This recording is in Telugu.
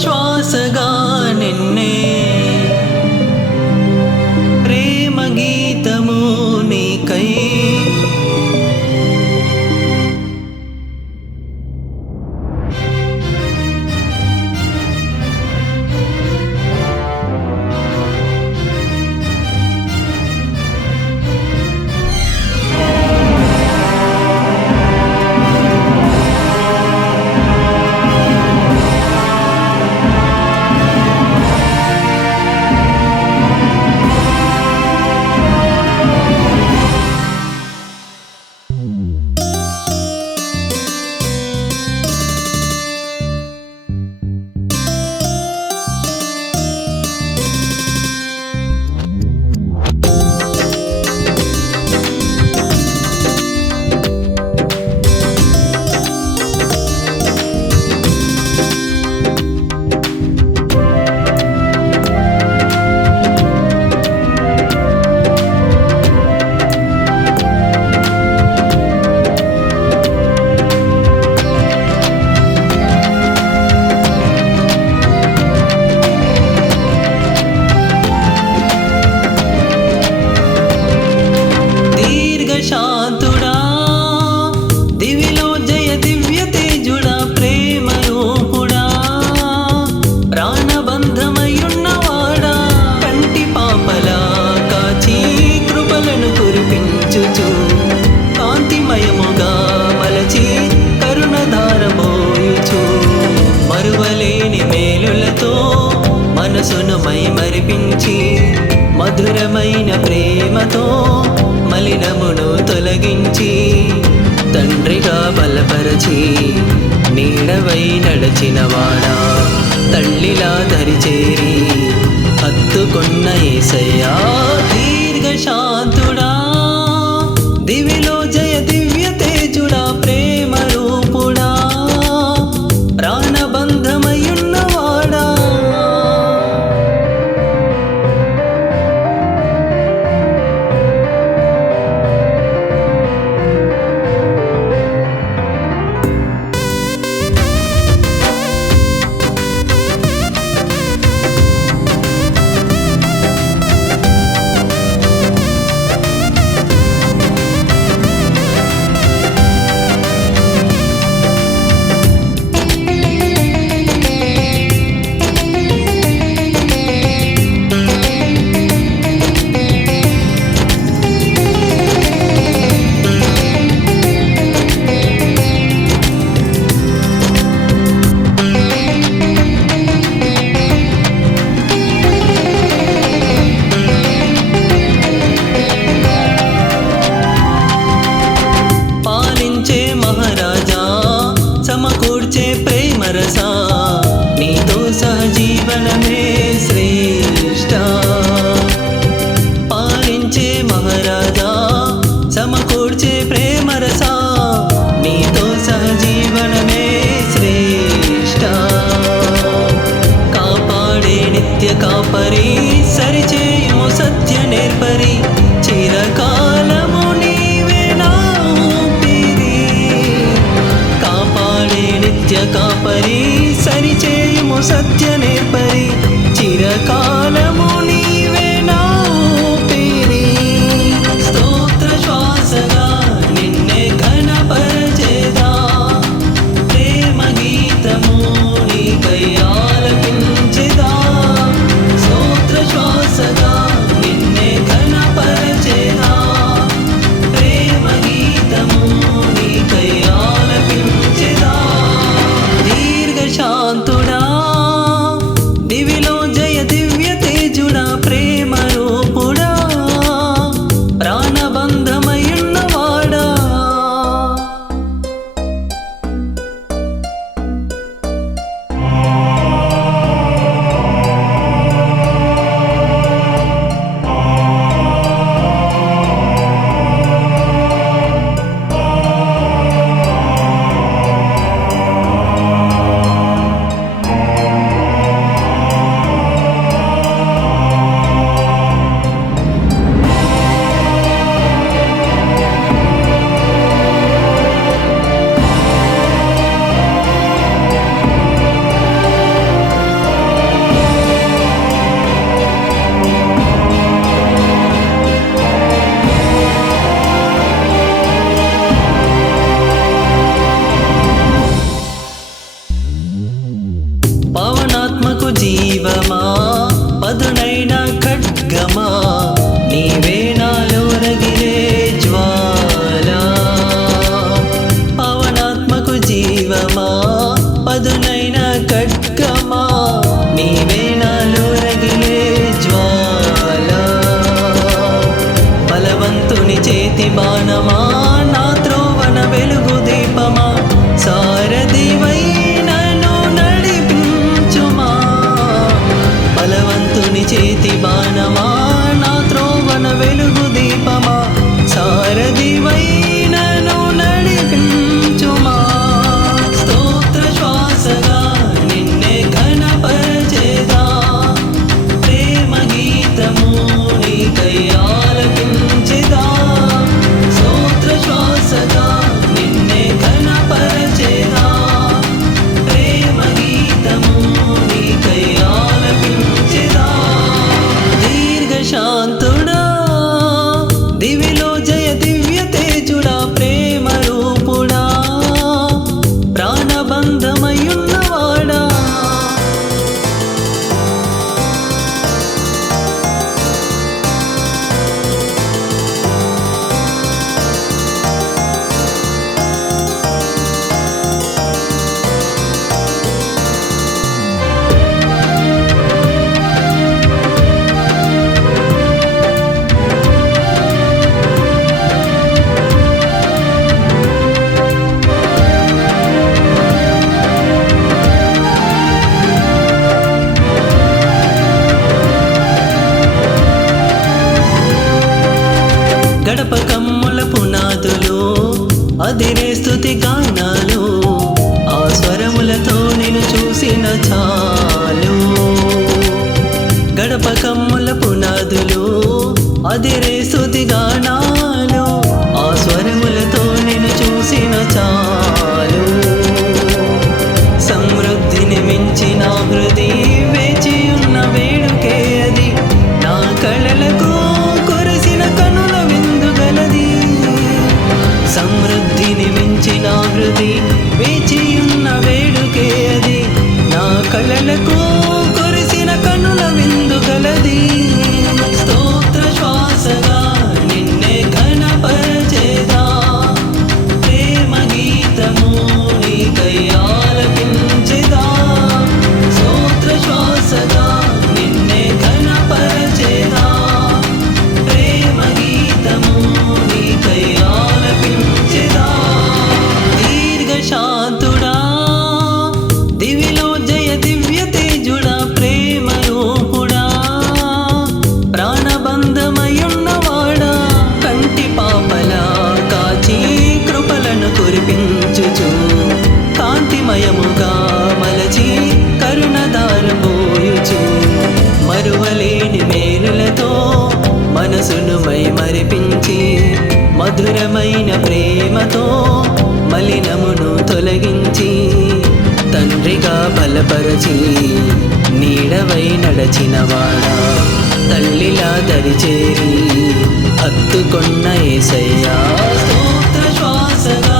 శ్వాసగా నిన్నే ప్రేమ గీతము నీకై శాంతుడా దివిలో జయ దివ్య తేజుడా ప్రేమ రూపుడా ప్రాణబంధమయున్నవాడా కంటి పాపలా కాచి కృపలను కురిపించుచు కాంతిమయముగా మలచి కరుణధారమోయుచు మరువలేని మేలులతో మనసును మైమరిపించి మధురమైన ప్రేమతో మలినమును తొలగించి తండ్రిగా బలపరచి నీడవై నడచినవాడా తల్లిలా దరిచేరి హత్తుకున్న యేసయ్యా దీర్ఘశాంతుడా దివిలో జయ దివ్య తేజుడా ప్రేమ రూపుడా ప్రాణబంధమయున్నవాడా సమకూర్చే ప్రేమరసా నీతో సహజీవనమే శ్రేష్ఠ పాలించే మహారాజా సమకూర్చే ప్రేమరసా నీతో సహజీవనమే శ్రేష్ఠ కాపాడే నిత్య కాపరి సరిచేయుము సత్య నేర్పరి చిరకాలము నీవే నా ఊపిరి కాపాడే నిత్య కాపరి సరిచేయుము సత్య నేర్పరి చిరకాలము నీవే నా ఊపిరి స్తోత్ర శ్వాసగా నిన్నే ఘనపరచెదా ప్రేమ గీతము నీకై ఆలపించెదా స్తోత్ర శ్వాసగా నిన్నే ఘనపరచెదా ప్రేమ గీతము నీకై ఆలపించెదా దీర్ఘశాంతుడా దివిలో జయ దివ్య పవనాత్మకు జీవమా పదునైన ఖడ్గమా నీవే నాలో రగిలే జ్వాల పవనాత్మకు జీవమా పదునైన ఖడ్గమా నీవే నాలో రగిలే జ్వాల బలవంతుని చేతి బాణమా నా త్రోవన వెలుగు దీపమా సారథివై నన్ను నడిపించుమా బలవంతుని చేతి బాణమా నా త్రోవన వెలుగు దీపమా సారథివై నన్ను నడిపించుమా స్తోత్ర శ్వాసగా నిన్నే ఘనపరచెదా ప్రేమ గీతము నీకై ఆలపించెదా స్తోత్ర శ్వాసగా నిన్నే ఘనపరచెదా ప్రేమ గీతము నీకై ఆలపించెదా దీర్ఘశాంతుడా దివిలో జయ దివ్య తేజుడా ప్రేమ రూపుడా ప్రాణబంధమయున్నవాడా గడప కమ్ముల పునాదులు అదిరే స్తుతి గానాలు ఆ స్వరములతో నేను చూసిన చాలు గడప కమ్ముల పునాదులు అదిరే స్తుతి గానాలు ఆ స్వరములతో నేను చూసిన చాలు సమృద్ధిని మించిన హృది వేచి ఉన్న వేడుకే అది నా కళలకు కొరసిన కనుల విందుగలది సమృద్ధిని మించిన హృది వేచి ఉన్న వేడుకే అది నా కళలకు కొరసిన కనుల విందుగలది స్తోత్ర శ్వాసగా నిన్నే ఘనపరచెదా ప్రేమ గీతము నీకై ఆలపించెదా స్తోత్ర శ్వాసగా నిన్నే ఘనపరచెదా ప్రేమ గీతము నీకై ఆలపించెదా దీర్ఘశాంతుడా దివిలో జయ దివ్య తేజుడా ప్రేమ రూపుడా ప్రాణబంధమయున్నవాడా కంటి పాపలా కాచి కృపలను కురిపించుచు కాంతిమయముగా మలచి కరుణదారపోయుచు మరువలేని మేలులతో మనసును మరిపించి మధురమైన ప్రేమతో మలినమును తొలగించి తండ్రిగా బలపరచి నీడవై నడచినవాడా తల్లిలా దరిచేరి హత్తుకొన్న యేసయ్యా స్తోత్ర శ్వాసగా